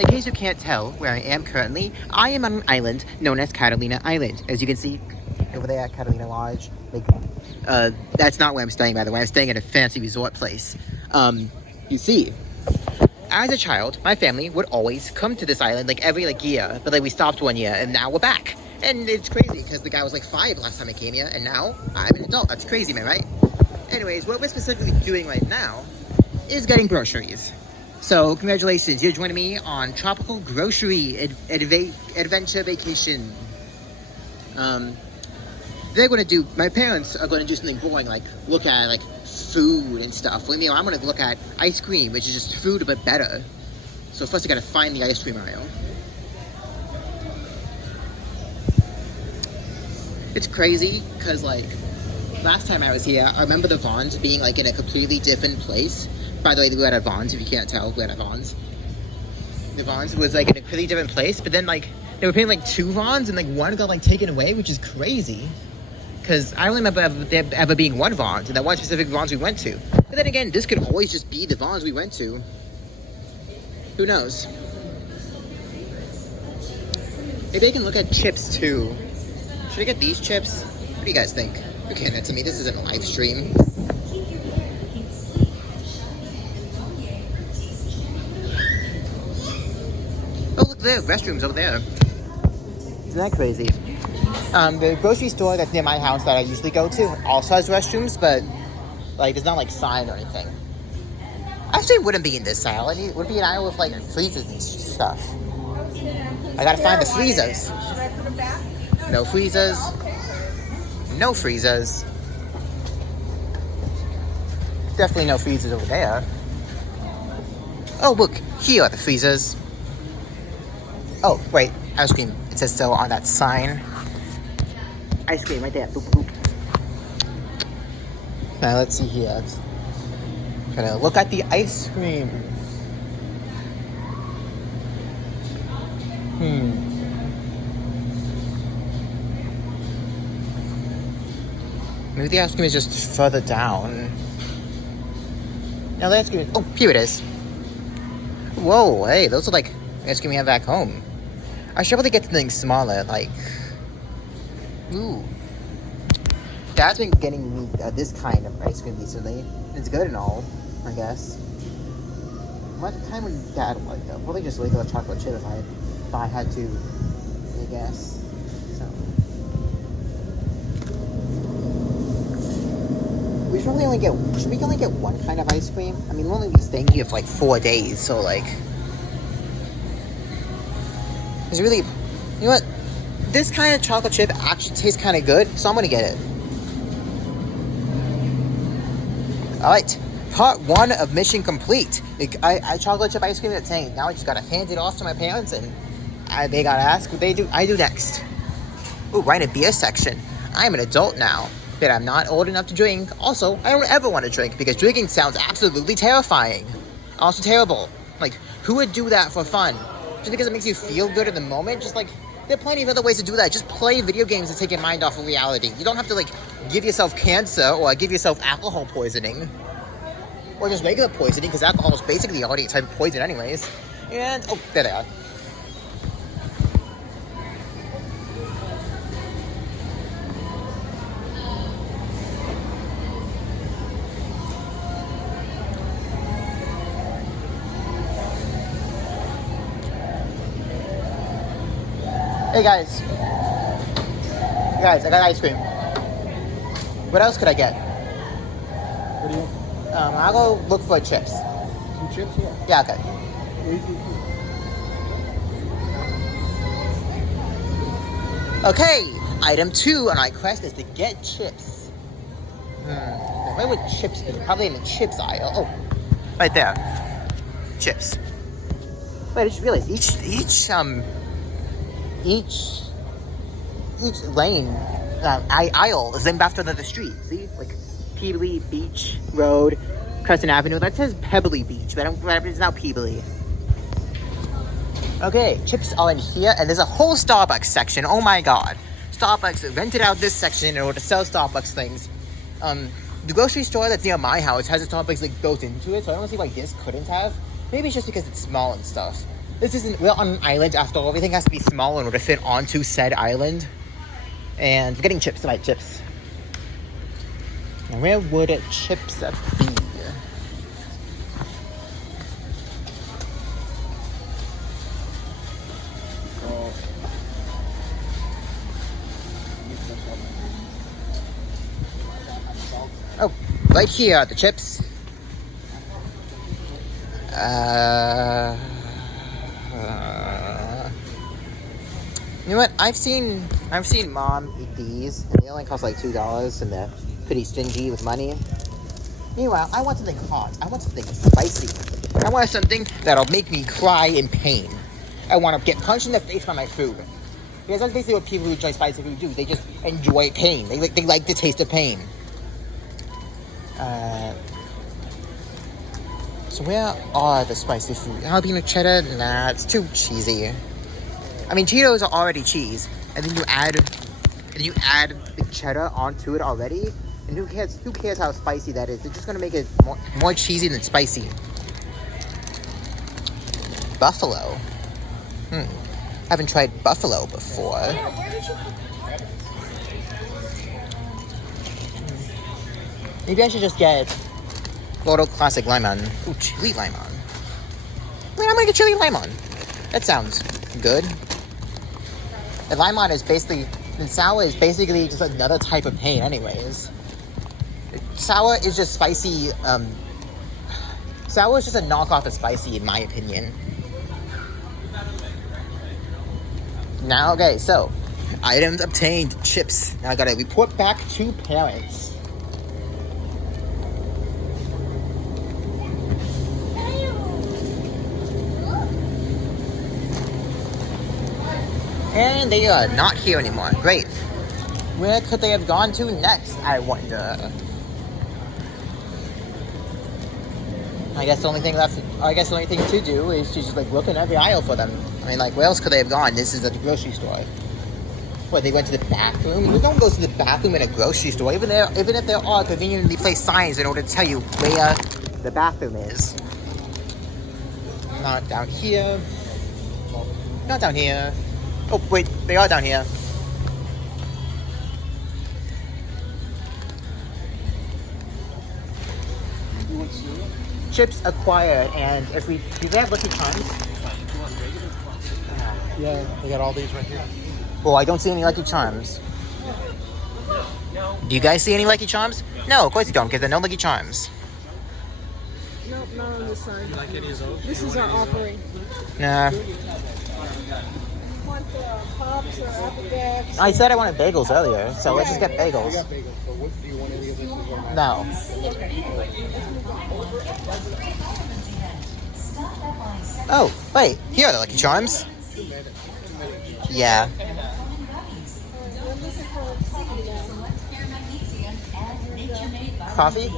In case you can't tell where I am currently, I am on an island known as Catalina Island. As you can see over there at Catalina Lodge. Like, that's not where I'm staying, by the way. I'm staying at a fancy resort place. You see, as a child, my family would always come to this island like every year, but we stopped one year and now we're back. And it's crazy because the guy was 5 last time I came here, and now I'm an adult. That's crazy, man, right? Anyways, what we're specifically doing right now is getting groceries. So, congratulations, you're joining me on Tropical Grocery Adventure Vacation. My parents are going to do something boring, like look at food and stuff. With me, I'm going to look at ice cream, which is just food but better. So first I got to find the ice cream aisle. It's crazy because last time I was here, I remember the Vons being in a completely different place. By the way, we were at Vons, if you can't tell, we were at Vons. The Vons was in a completely different place, but then they were paying 2 Vons and one got taken away, which is crazy. Because I don't remember there ever being 1 Vons, and that one specific Vons we went to. But then again, this could always just be the Vons we went to. Who knows? Maybe I can look at chips too. Should I get these chips? What do you guys think? Okay, that's to me. This isn't a live stream. Oh, look there. Restrooms over there. Isn't that crazy? The grocery store that's near my house that I usually go to also has restrooms, but there's not sign or anything. Actually, it wouldn't be in this aisle. It would be an aisle with freezers and stuff. I gotta find the freezers. No freezers. No freezers. Definitely no freezers over there. Oh, look, here are the freezers. Oh, wait, ice cream. It says so on that sign. Ice cream right there. Boop, boop. Now let's see here. Gonna look at the ice cream. Maybe the ice cream is just further down. Now the ice cream is... Oh, here it is. Whoa, hey, those are ice cream we have back home. I should probably get something smaller, Ooh. Dad's been getting me this kind of ice cream recently. It's good and all, I guess. What kind would Dad like though? Probably just regular chocolate chip if I had to, I guess. So we should probably only get one kind of ice cream? I mean, we'll only be staying here for 4 days, so it's really, you know what? This kind of chocolate chip actually tastes kind of good, so I'm gonna get it. Alright, part 1 of mission complete. I chocolate chip ice cream at 10. Now I just gotta hand it off to my parents and they gotta ask what I do next. Ooh, right in a beer section. I'm an adult now, but I'm not old enough to drink. Also, I don't ever want to drink because drinking sounds absolutely terrifying. Also terrible. Who would do that for fun? Just because it makes you feel good in the moment? Just there are plenty of other ways to do that. Just play video games to take your mind off of reality. You don't have to give yourself cancer or give yourself alcohol poisoning. Or just regular poisoning, because alcohol is basically already a type of poison anyways. And, oh, there they are. Hey guys. Guys, I got ice cream. What else could I get? What do you want? I'll go look for chips. Some chips? Yeah. Yeah, okay. Okay, item 2 on my quest is to get chips. Where would chips be? Probably in the chips aisle. Oh, right there. Chips. Wait, I just realized each lane, aisle is named after another street. See, Peebly Beach Road, Crescent Avenue. That says Pebbly Beach, but it's now Peebly. Okay, chips are in here, and there's a whole Starbucks section. Oh my god. Starbucks rented out this section in order to sell Starbucks things. The grocery store that's near my house has a Starbucks built into it, so I don't see why this couldn't have. Maybe it's just because it's small and stuff. This isn't, we're on an island after all. Everything has to be small in order to fit onto said island. And we're getting chips, right? Chips. And where would it chips be? Oh, right here are the chips. You know what? I've seen Mom eat these, and they only cost like $2, and they're pretty stingy with money. Meanwhile, I want something hot. I want something spicy. I want something that'll make me cry in pain. I want to get punched in the face by my food. Because that's basically what people who enjoy spicy food do. They just enjoy pain. They like the taste of pain. So where are the spicy food? Jalapeno cheddar? Nah, it's too cheesy. I mean, Cheetos are already cheese, and then you add the cheddar onto it already. And who cares how spicy that is? It's just gonna make it more cheesy than spicy. Buffalo. Haven't tried buffalo before. Maybe I should just get Florida Classic Lemon. Ooh, chili lemon. I mean, I'm gonna get chili lemon. That sounds good. The lemon is basically, and sour is basically just another type of pain anyways. Sour is just spicy, sour is just a knockoff of spicy in my opinion. Now, okay, so, items obtained, chips. Now I gotta report back to parents. And they are not here anymore. Great. Where could they have gone to next, I wonder? I guess the only thing to do is to just like look in every aisle for them. I mean, like, where else could they have gone? This is at the grocery store. What, they went to the bathroom? No one goes to the bathroom in a grocery store, even if there are conveniently placed signs in order to tell you where the bathroom is. Not down here. Not down here. Oh, wait, they are down here. Chips acquired, and if we... Do they have Lucky Charms? Yeah, they got all these right here. Well, I don't see any Lucky Charms. Do you guys see any Lucky Charms? No, of course you don't, because there are no Lucky Charms. Nope, not on this side. You like any of those? This is our offering. Nah. Want pops or apple jacks? I said I wanted bagels earlier, so let's just get We bagels. got bagels, but what do you want any of this? No. Oh, wait, here are the Lucky Charms. Yeah. Coffee?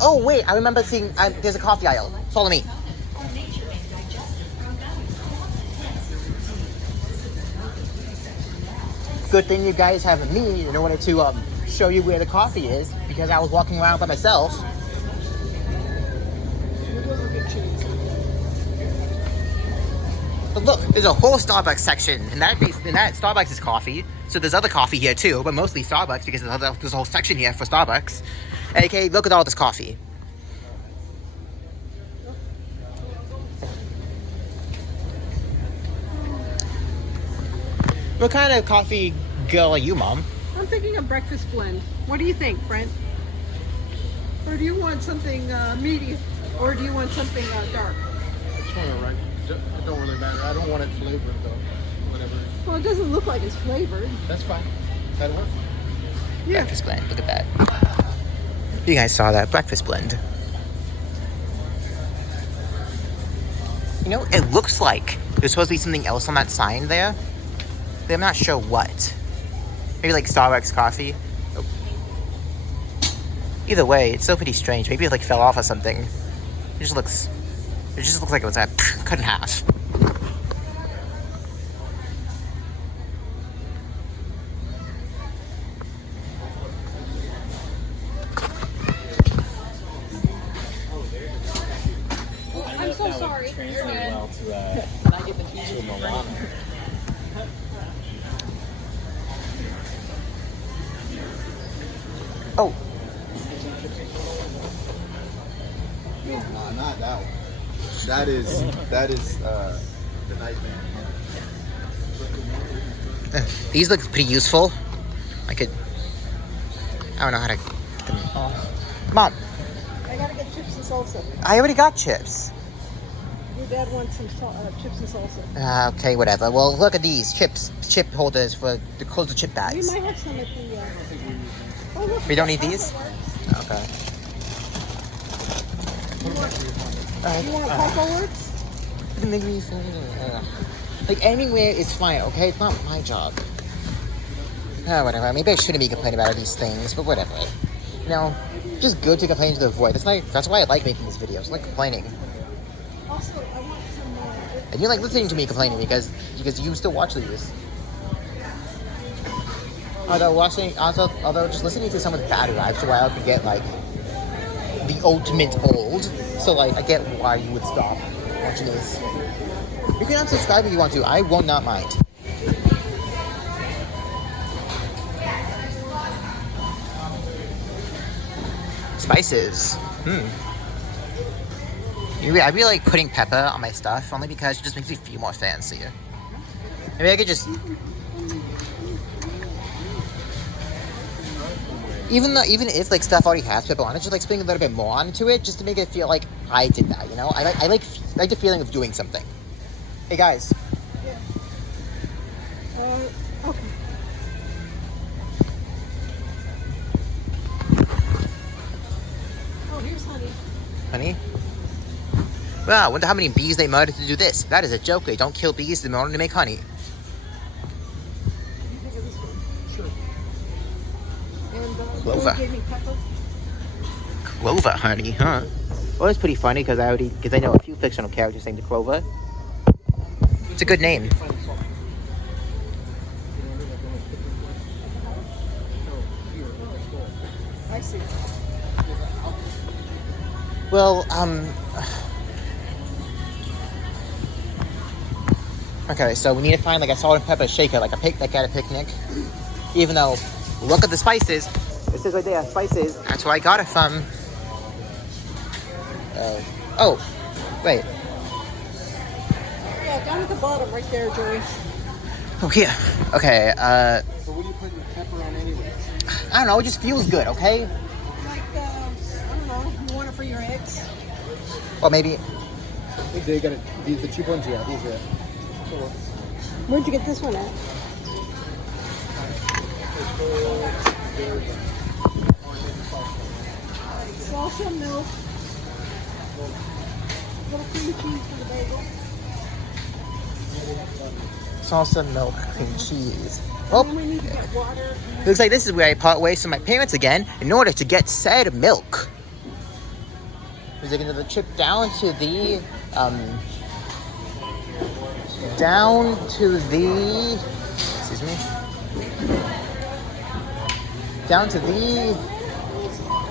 Oh, wait, I remember seeing, there's a coffee aisle. Follow me. Good thing you guys have me in order to show you where the coffee is, because I was walking around by myself. But look, there's a whole Starbucks section, and that Starbucks is coffee. So there's other coffee here too, but mostly Starbucks because there's a whole section here for Starbucks. Okay, look at all this coffee. What kind of coffee girl are you, Mom? I'm thinking a breakfast blend. What do you think, Brent? Or do you want something medium? Or do you want something dark? I just want to write. It don't really matter. I don't want it flavored though. Whatever. Well, it doesn't look like it's flavored. That's fine. That'll work. Yeah. Breakfast blend, look at that. You guys saw that breakfast blend. You know, it looks like there's supposed to be something else on that sign there. But I'm not sure what. Maybe like Starbucks coffee. Oh. Either way, it's still pretty strange. Maybe it like fell off or something. It just looks like it was cut in half. I'm so sorry. Well to Oh, Nah, not that one. That is the nightmare. these look pretty useful. I could. I don't know how to get them off. Mom, I gotta get chips and salsa. I already got chips. Your dad wants some chips and salsa. Okay, whatever. Well, look at these chip holders to close the chip We bags. might have some at the. Oh, look, We don't need these? Cocoa Okay. Works. You want Cocoa Works? Like, anywhere is fine, okay? It's not my job. Whatever. Maybe I shouldn't be complaining about these things, but whatever. You know, just good to complain to the void. That's why I like making these videos. I like complaining. Also, I want some. And you like listening to me complaining because you still watch these. Although just listening to someone's battery after a while could get like the ultimate old. So like I get why you would stop watching this. You can unsubscribe if you want to. I will not mind. Spices. I really like putting pepper on my stuff only because it just makes me feel more fancy. Maybe I could just. Even if like stuff already has pepper on it, just like putting a little bit more onto it, just to make it feel like I did that. You know, I like the feeling of doing something. Hey guys. Yeah. Okay. Oh, here's honey. Honey? Wow, I wonder how many bees they murdered to do this. That is a joke. They don't kill bees in order to make honey. What do you think of this one? Sure. And Clover. Gave me pepper. Clover honey, huh? Well, it's pretty funny because I know a few fictional characters named Clover. It's a good name. I see. Well, okay, so we need to find like a salt and pepper shaker, like at a picnic. Even though, look at the spices. It says right there, spices. That's where I got it from. Oh, wait. Yeah, down at the bottom, right there, Joey. Oh, here. Okay, So what do you put your pepper on anyway? I don't know, it just feels good, okay? Like, I don't know. You want it for your eggs? Or maybe, They got it. The cheap ones, yeah. These are. Where'd you get this one at? Salsa, milk. Little cream cheese for the bagel. salsa, milk, cream cheese. And Oh, then we need to get water. looks like this is where I part ways from my parents again in order to get said milk. We're taking the trip down to the, excuse me, down to the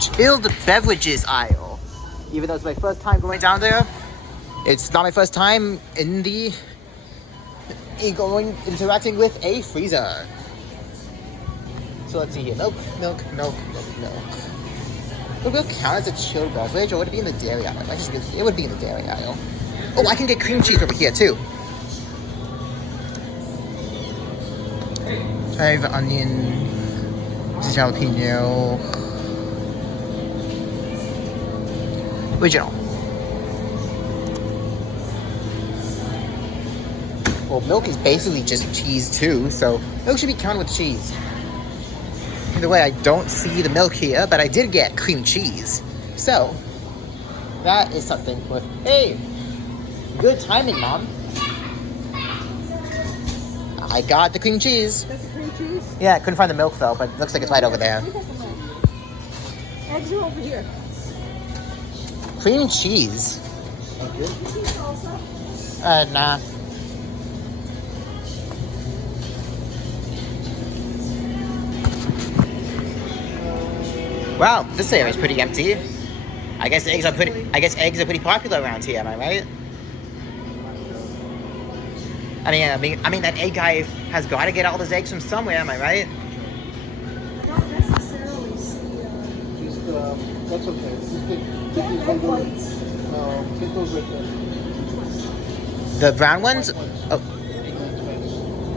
chilled beverages aisle. Even though it's my first time going down there, it's not my first time interacting with a freezer. So let's see here. Milk. Would milk count as a chilled beverage, or would it be in the dairy aisle? It would be in the dairy aisle. Oh, I can get cream cheese over here too. Chive, onion, jalapeno. Original. Well, milk is basically just cheese too, so milk should be counted with cheese. Either way, I don't see the milk here, but I did get cream cheese. So, that is something with, hey, good timing, Mom. I got the cream cheese. That's the cream cheese. Yeah, I couldn't find the milk though, but it looks like it's right over there. We got the milk. Eggs are over here. Cream cheese? You see salsa? Nah. Wow, this area is pretty empty. I guess eggs are pretty popular around here, am I right? I mean that egg guy has got to get all those eggs from somewhere. Am I right? I don't necessarily see. Just, that's okay. Just get Egg these right whites. there. Get those right there. The brown ones. White ones. Oh,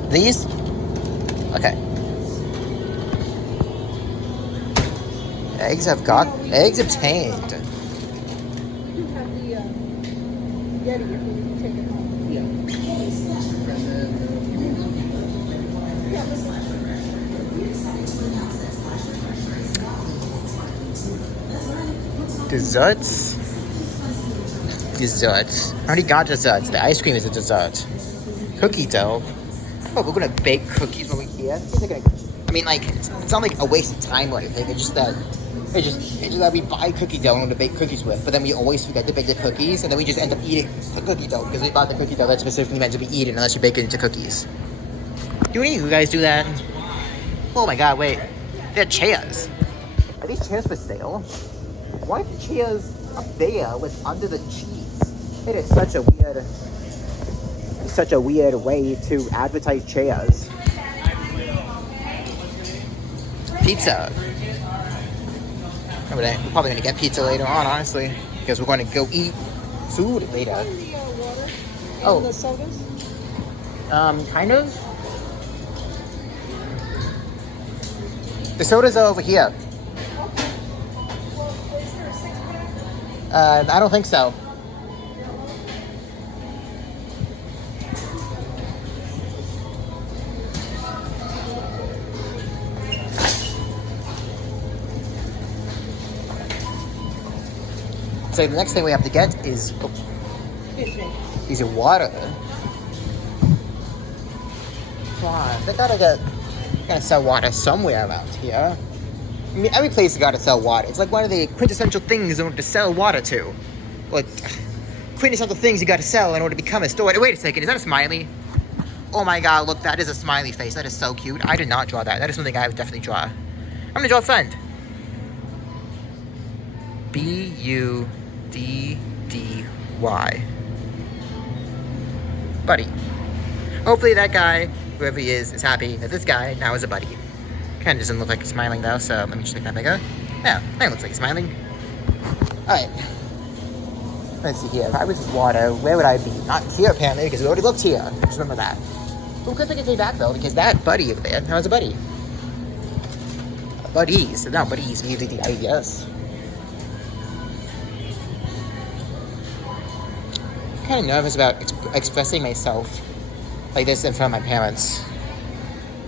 these. Okay. Eggs eggs obtained. We do have the Yeti if we need to take it home. Yeah. And Desserts. Desserts. I already got desserts. The ice cream is a dessert. Cookie dough. Oh, we're gonna bake cookies when we here. I mean, like, it's not like a waste of time or anything. It's just that we buy cookie dough and to bake cookies with, but then we always forget to bake the cookies, and then we just end up eating the cookie dough because we bought the cookie dough that's specifically meant to be eaten unless you bake it into cookies. Do any of you guys do that? Oh my god, wait. They're chairs. Are these chairs for sale? Why are the chairs up there with under the cheese? It is such a weird way to advertise chairs. Pizza. We're probably gonna get pizza later on, honestly, because we're going to go eat food later. And the water. Oh. And the sodas. Kind of. The sodas are over here. Well, is there a 6-pack? I don't think so. So the next thing we have to get is Excuse me. is water. Come on, they gotta sell water somewhere around here. I mean, every place has gotta sell water. It's like one of the quintessential things in order to sell water to. Like, quintessential things you gotta sell in order to become a store. Wait a second, is that a smiley? Oh my god, look, that is a smiley face. That is so cute. I did not draw that. That is something I would definitely draw. I'm gonna draw a friend. Buddy. Buddy. Hopefully that guy, whoever he is happy that this guy now is a buddy. Kind of doesn't look like he's smiling though, so let me just make that bigger. Yeah, that looks like he's smiling. Alright. Let's see here. If I was water, where would I be? Not here apparently, because we already looked here. Just remember that. Well, good thing it came back though, because that buddy over there, now is a buddy. Buddies. No, buddies. Yes. I'm kind of nervous about expressing myself like this in front of my parents.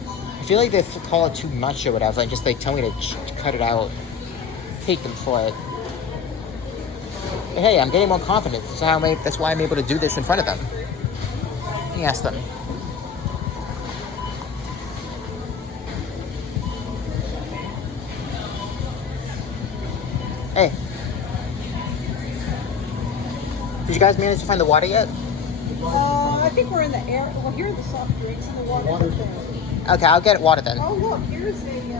I feel like they call it too much or whatever and just like tell me to cut it out. Hate them for it. But hey, I'm getting more confident. That's why I'm able to do this in front of them. Let me ask them. Hey. Did you guys manage to find the water yet? I think we're in the air. Well, here are the soft drinks and the water's up there. Okay, I'll get water then. Oh, look, here's a sweet tea.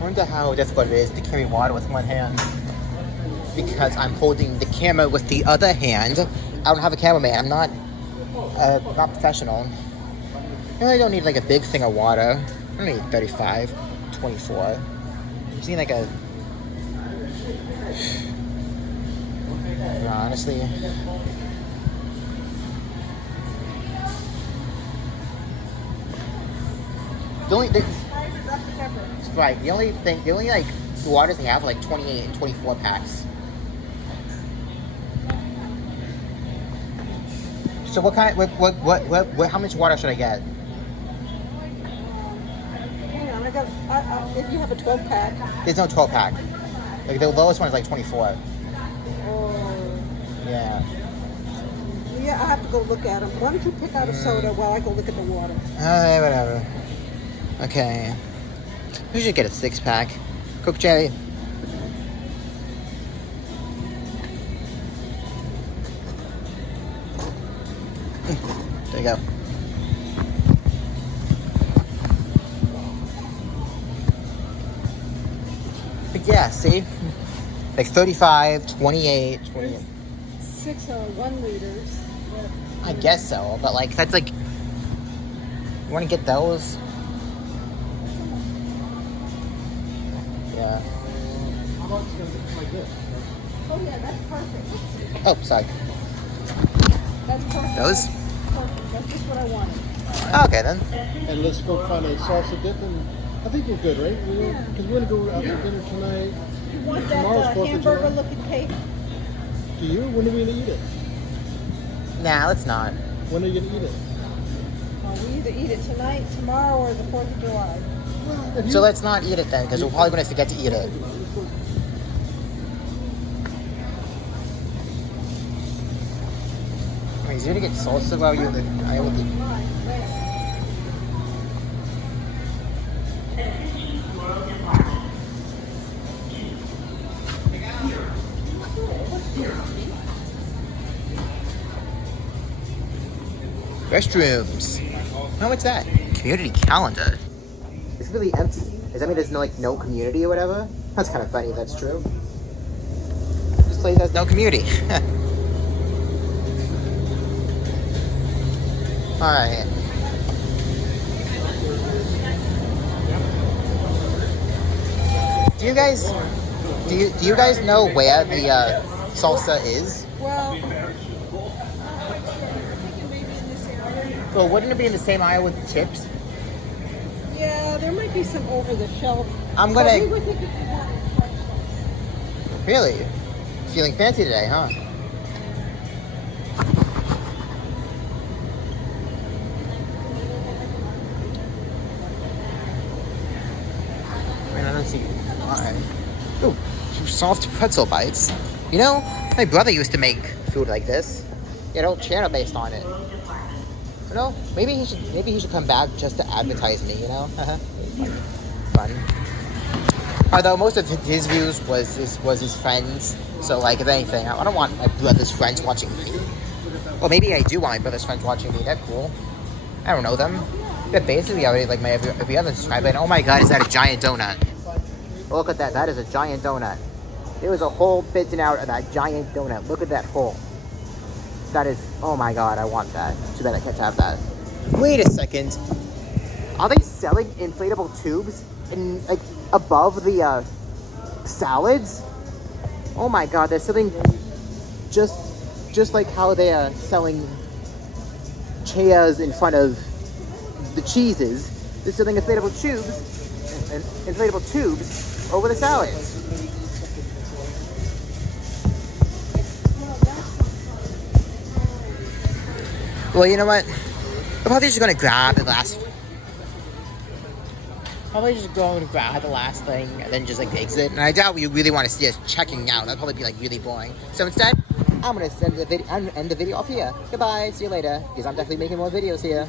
I wonder how difficult it is to carry water with one hand. Because I'm holding the camera with the other hand. I don't have a cameraman. I'm not professional. I really don't need like a big thing of water. I don't need 35, 24. I just need like a... honestly... The only like waters they have are like 28 and 24 packs. So what kind? What? How much water should I get? Hang on, if you have a 12-pack. There's no 12 pack. Like the lowest one is like 24. Yeah. Yeah, I have to go look at them. Why don't you pick out a soda while I go look at the water? Alright, whatever. Okay. We should get a 6-pack. Coke Cherry. There you go. But yeah, see? Like 35, 28, 28. 6 6 are 1 liters. I guess so, but like that's like. You want to get those? Yeah. How about something like this? Oh yeah, that's perfect. Oh, sorry. That's perfect. Those? Perfect. That's just what I wanted. Okay then. And let's go find a salsa dip, and I think we're good, right? Yeah. Because we're gonna go out to dinner tonight. You want Tomorrow's that 4th of hamburger July. looking cake? Do you? When are we gonna eat it? Nah, let's not. When are you gonna eat it? We either eat it tonight, tomorrow, or the 4th of July. Well, if So you- let's not eat it then, because we're probably going to forget to eat it. Wait, is you gonna get salsa while you're I will eat. Restrooms. Oh, what's that? Community calendar. It's really empty. Does that mean there's no community or whatever? That's kind of funny if that's true. This place has no community. Alright. Do you guys know where the salsa is? Well, I'm thinking maybe in this area. Well, wouldn't it be in the same aisle with the chips? Yeah, there might be some over the shelf. I'm But gonna- we were thinking more on the front shelf. Really? Feeling fancy today, huh? I mean, I don't see why. Ooh, some soft pretzel bites. You know, my brother used to make food like this. He had a whole channel based on it. You know, maybe he should come back just to advertise me. You know, fun. Although most of his views was his friends. So like, if anything, I don't want my brother's friends watching me. Well, maybe I do want my brother's friends watching me. They're cool. I don't know them. They're basically already like my every other subscriber. And oh my god, is that a giant donut? Look at that. That is a giant donut. There was a hole bitten out of that giant donut. Look at that hole. That is, oh my god, I want that. Too bad I can't have that. Wait a second. Are they selling inflatable tubes in like above the salads? Oh my god, they're selling just like how they are selling chairs in front of the cheeses. They're selling inflatable tubes over the salads. Well, you know what? I'm probably just gonna grab the last. Probably just go and grab the last thing and then just like exit. And I doubt you really want to see us checking out. That'd probably be like really boring. So instead, I'm gonna end the video off here. Goodbye. See you later. Because I'm definitely making more videos here.